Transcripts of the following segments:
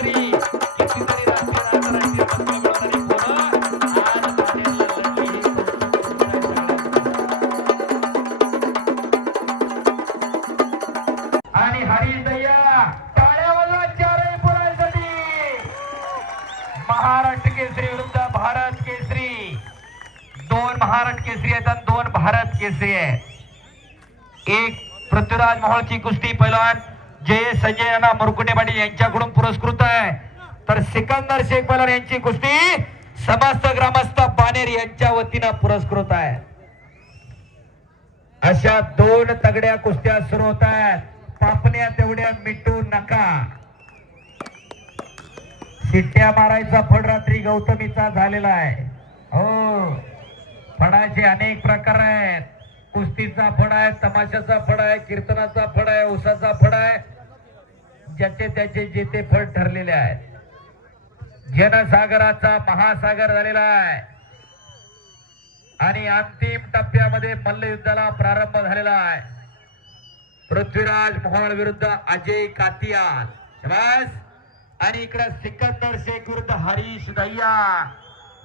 आणि हरीश दैया चारही पोरांसाठी महाराष्ट्र केसरी विरुद्ध भारत केसरी. दोन महाराष्ट्र केसरी आहेत आणि दोन भारत केसरी आहे एक पृथ्वीराज मोहोळची कुस्ती पैलवान जे संजय नाना मुरकुटे पाटील यांच्याकडून पुरस्कृत आहे. तर सिकंदर शेख पैलवान यांची कुस्ती समस्त ग्रामस्थ बानेर यांच्या वतीनं पुरस्कृत आहे. अशा दोन तगड्या कुस्त्या सुरू होत आहेत. पापण्या तेवढ्या मिटू नका. शिट्ट्या मारायचा फड रात्री गौतमीचा झालेला आहे. हो. फडाचे अनेक प्रकार आहेत. कुस्तीचा फड आहे तमाशाचा फड आहे कीर्तनाचा फड आहे उसाचा फड आहे. ज्याचे त्याचे जे ते फड ठरलेले आहेत जनसागराचा महासागर झालेला आहे. आणि अंतिम टप्प्यामध्ये मल्लयुद्धाला प्रारंभ झालेला आहे. पृथ्वीराज मोहोळ विरुद्ध अजय कातियाल. आणि इकडे सिकंदर शेख विरुद्ध हरीश दह्या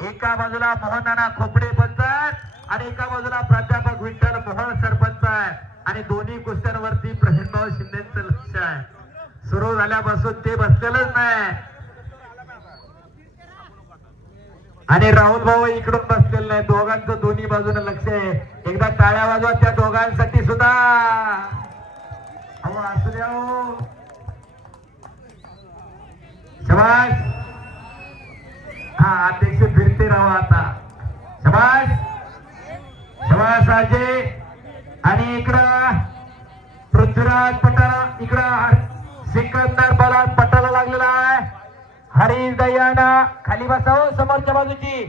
एका बाजूला मोहनाना खोपडे पंचायत आणि एका बाजूला प्राध्यापक विठ्ठल मोहन सरपंच आहे आणि दोन्ही कुस्त्यांवरती प्रवीणभाऊ शिंदेचं लक्ष आहे. सुरू झाल्यापासून ते बसलेलंच नाही. आणि राहुल भाऊ इकडून बसलेलं नाही. दोघांचं दोन्ही बाजूने लक्ष आहे. एकदा टाळ्या वाजवा त्या दोघांसाठी सुद्धा. अहो असू द्या हो. हा अध्यक्ष फिरते राहा आता शबाश आणि इकडं पृथ्वीराज पटाला इकडं सिकंदर बलात पटाला लागलेला आहे. हरीश दयाना खाली बसा हो समोरच्या बाजूची.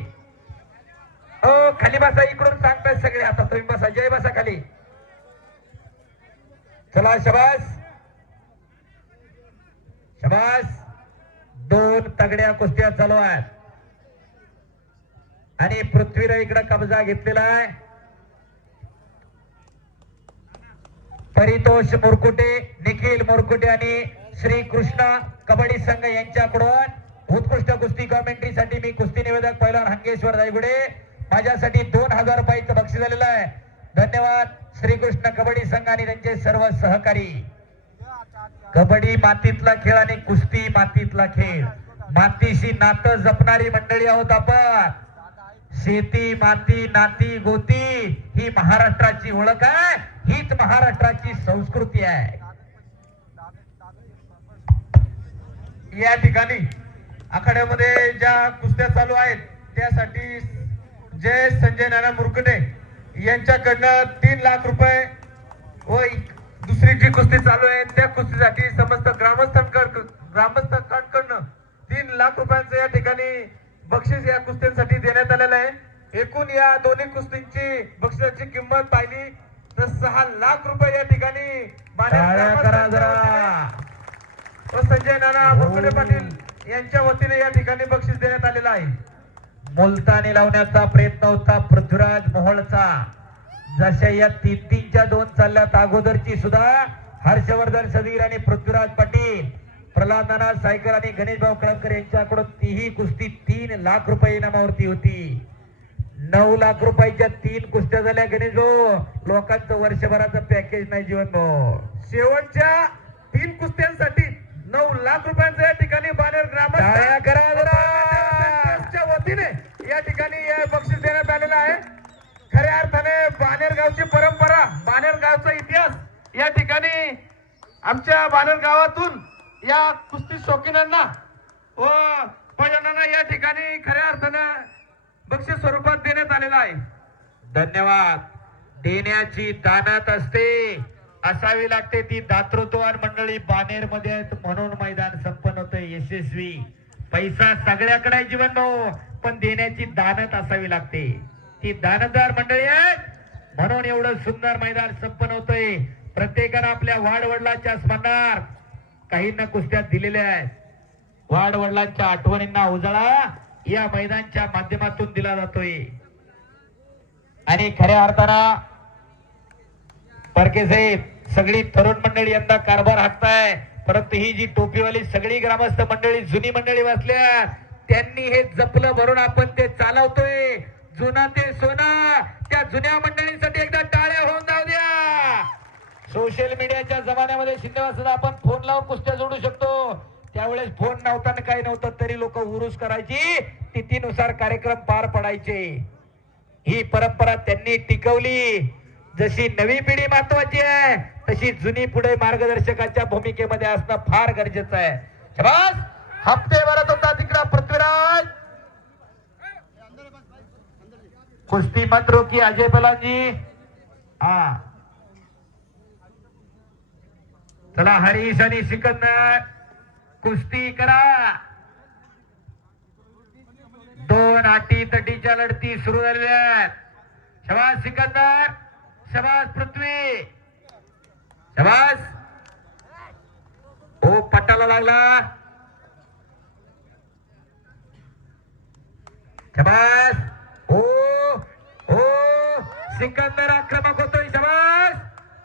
हो खाली बसा इकडून सांगताय सगळे. आता तुम्ही बसा जय बसा खाली. चला शबास. शबास दोन तगड्या कुस्त्या चालू आहेत. आणि पृथ्वीनं इकडे कब्जा घेतलेला आहे. परितोष मुरकुटे निखिल मुरकुटे आणि श्री कृष्ण कबड्डी संघ यांच्याकडून उत्कृष्ट कुस्ती कॉमेंट्रीसाठी मी कुस्ती निवेदक पहिला हंगेश्वर दायगुडे माझ्यासाठी दोन हजार रुपयाचं बक्षीस झालेलं आहे. धन्यवाद श्रीकृष्ण कबड्डी संघ आणि त्यांचे सर्व सहकारी. कबड्डी मातीतला खेळ आणि कुस्ती मातीतला खेळ. मातीशी नातं जपणारी मंडळी आहोत आपण. शेती माती नाती गोती ही महाराष्ट्राची ओळख आहे. हीच महाराष्ट्राची संस्कृती आहे. या ठिकाणी आखाड्यामध्ये ज्या कुस्त्या चालू आहेत त्यासाठी जय संजय नाना मुरकुटे यांच्याकडनं तीन लाख रुपये व दुसरी जी कुस्ती चालू आहे त्या कुस्तीसाठी समस्त ग्रामस्थांकडं ग्रामस्थांकडनं तीन लाख रुपयांचं या ठिकाणी बक्षीस या कुस्त्यांसाठी देण्यात आलेलं आहे एकूण या दोन्ही कुस्तींची बक्षिसाची किंमत पाहिली तर सहा लाख रुपये या ठिकाणी बाणेर टाळ्या करा ग्रामस्थांच्या जरा वतीने व संजय नाना मुरकुटे पाटील यांच्या वतीने या ठिकाणी बक्षीस देण्यात आलेलं आहे. मुलतानी लावण्याचा प्रयत्न होता पृथ्वीराज मोहोळचा. जशा या तीन तीनच्या दोन चालल्यात अगोदरची सुद्धा हर्षवर्धन सदगीर आणि पृथ्वीराज पाटील. प्रल्हाद नाना सायकर आणि गणेश भाऊ कळमकर यांच्याकडून तीही कुस्ती तीन लाख रुपये इनामावरती होती. नऊ लाख रुपयाच्या तीन कुस्त्या झाल्या गणेश भाऊ लोकांचं वर्षभराचं पॅकेज नाही जीवन भाऊ शेवटच्या तीन कुस्त्यांसाठी नऊ लाख रुपयांचं या ठिकाणी जरा. ग्रामस्थांच्या वतीने या ठिकाणी हे बक्षीस देण्यात आलेलं आहे. खऱ्या अर्थाने बाणेर गावची परंपरा बाणेर गावचा इतिहास या ठिकाणी आमच्या बाणेर गावातून या कुस्ती शौकीनांना व पैलवानांना या ठिकाणी खऱ्या अर्थानं बक्षीस स्वरूपात देण्यात आलेलं आहे. धन्यवाद. देण्याची दानत असते. असावी लागते ती दातृत्ववान मंडळी. बानेरमध्ये आहेत म्हणून मैदान संपन्न होतं यशस्वी. पैसा सगळ्याकडे आहे जीवन भाऊ पण देण्याची दानत असावी लागते. ती दानदार मंडळी आहेत म्हणून एवढं सुंदर मैदान संपन्न होतंय. प्रत्येकानं आपल्या वाडवडिलाच्या स्मरणार काहींना कुस्त्या दिलेल्या आहेत. वाडवडिलांच्या आठवणींना उजाळा या मैदानच्या माध्यमातून दिला जातोय. आणि खऱ्या अर्थानं परके साहेब सगळी तरुण मंडळी यंदा कारभार हाकताय परंतु ही जी टोपीवाली सगळी ग्रामस्थ मंडळी जुनी मंडळी बसल्या त्यांनी हे जपलं भरून आपण ते चालवतोय. जुना ते सोना त्या जुन्या मंडळींसाठी एकदा टाळ्या होऊन जाऊ द्या. सोशल मीडियाच्या जमान्यामध्ये शिंदेवासाला आपण फोन लावून कुस्त्या जोडू शकतो. त्यावेळेस फोन नव्हता काही नव्हतं तरी लोक उरुस करायची तिथीनुसार कार्यक्रम पार पडायचे. ही परंपरा त्यांनी टिकवली. जशी नवी पिढी महत्वाची आहे तशी जुनी पुढे मार्गदर्शकाच्या भूमिकेमध्ये असणं फार गरजेचं आहे. शाबास! हप्ते भरत होता तिकडं पृथ्वीराज. कुस्ती मत रोकी अजय बलाजी. हा. चला हरीश आणि सिकंदर कुस्ती करा. दोन अटी तटीच्या लढती सुरू झालेल्या आहेत. शबास सिकंदर शबास पृथ्वी! शबास! ओ पट्टाला लागला. शबास! ओ ओ सिकंदर आक्रमक होतोय शबास!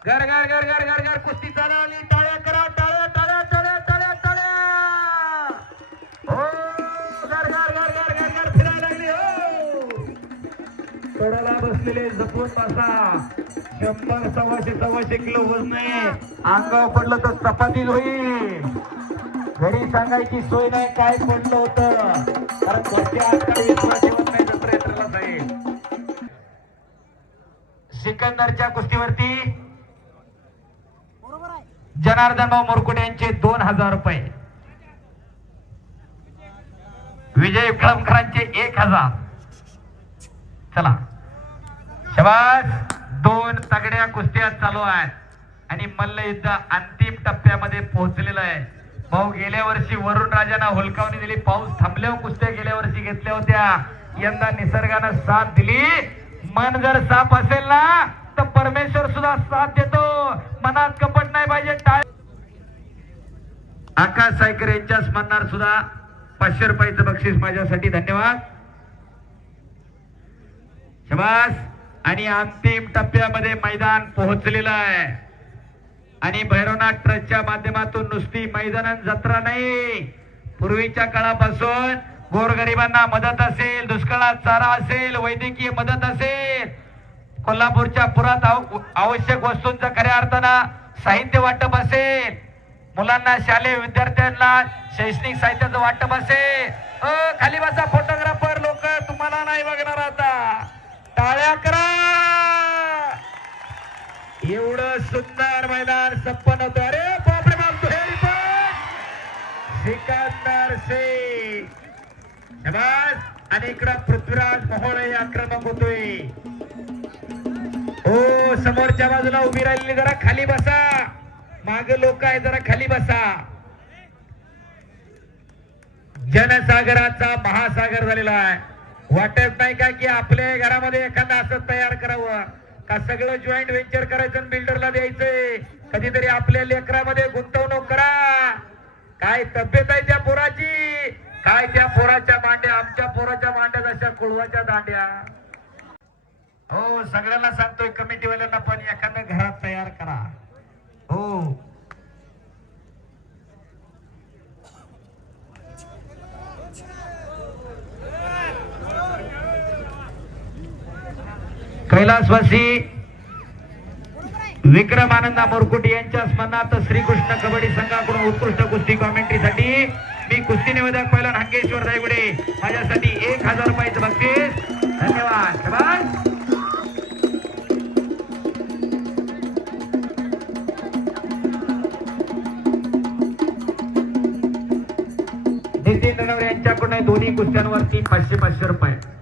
घर घर घर घर घर घर कुस्ती चालवली कडाला बसलेले जपून बसा. शंभर सव्वाशे सव्वाशे किलो वजन आहे. अंगावर पडलं तर चपातीच होईल. घरी सांगायची सोय नाही काय पडलं होतं. कारण घरचे विश्वास ठेवत नाही जाईल. सिकंदरच्या कुस्तीवरती जनार्दन भाऊ मुरकुटे यांचे दोन हजार रुपये. विजय कळमकरांचे एक हजार. चला. शबास दोन तगड्या कुस्त्या चालू आहेत. आणि मल्लयुद्ध अंतिम टप्प्यामध्ये पोहोचलेलं आहे. भाऊ गेल्या वर्षी वरुण राजांना हुलकावणी दिली. पाऊस थांबल्यावर कुस्त्या गेल्या वर्षी घेतल्या होत्या. यंदा निसर्गानं साथ दिली. मन जर साफ असेल ना तर परमेश्वर सुद्धा साथ देतो. मनात कपट नाही पाहिजे टाळ आकाश सायकर यांच्या स्मरणार सुद्धा पाचशे रुपयाचं बक्षीस माझ्यासाठी. धन्यवाद. शबास. आणि अंतिम टप्प्यामध्ये मैदान पोहोचलेलं आहे. आणि भैरवनाथ ट्रस्टच्या माध्यमातून नुसती मैदान जत्रा नाही. पूर्वीच्या काळापासून गोरगरिबांना मदत असेल दुष्काळात चारा असेल वैद्यकीय मदत असेल. कोल्हापूरच्या पुरात आवश्यक वस्तूंचं खऱ्या अर्थानं साहित्य वाटप असेल. मुलांना शालेय विद्यार्थ्यांना शैक्षणिक साहित्याचं वाटप असेल. खाली बसा फोटोग्राफर लोक तुम्हाला नाही बघणार आता. टाळ्या करा! एवढं सुंदर मैदान संपन्न होतं. अरे बापरे बाप दुहेरी सिकंदर सिंग. शबास आणि इकडं पृथ्वीराज मोहोळे हे आक्रमक होतोय. हो समोरच्या बाजूला उभी राहिलेली जरा खाली बसा. माग लोक आहे जरा खाली बसा. जनसागराचा महासागर झालेला आहे. वाटत नाही का की आपल्या घरामध्ये एखादं असं तयार करावं? का सगळं जॉईंट व्हेंचर करायचं बिल्डरला द्यायचंय? कधीतरी आपल्या लेकरामध्ये गुंतवणूक करा. काय तब्येत आहे त्या पोराची? काय त्या पोराच्या मांड्या आमच्या पोराच्या मांड्या जशा कुळवाच्या दांड्या. हो सगळ्यांना सांगतोय कमिटीवाल्यांना पण एखादं घरात तयार करा. हो. कैलासवासी विक्रम आनंदा मोरकुट यांच्या स्मरणार्थ श्रीकृष्ण कबड्डी संघाकडून उत्कृष्ट कुस्ती कॉमेंट्रीसाठी मी कुस्ती निवेदक पहिला नागेश्वर रायगुडे. माझ्यासाठी एक हजार रुपयाचं बक्षीस. धन्यवाद. शबाज नितीन रणवरे यांच्याकडून दोन्ही कुस्त्यांवरती पाचशे पाचशे रुपये.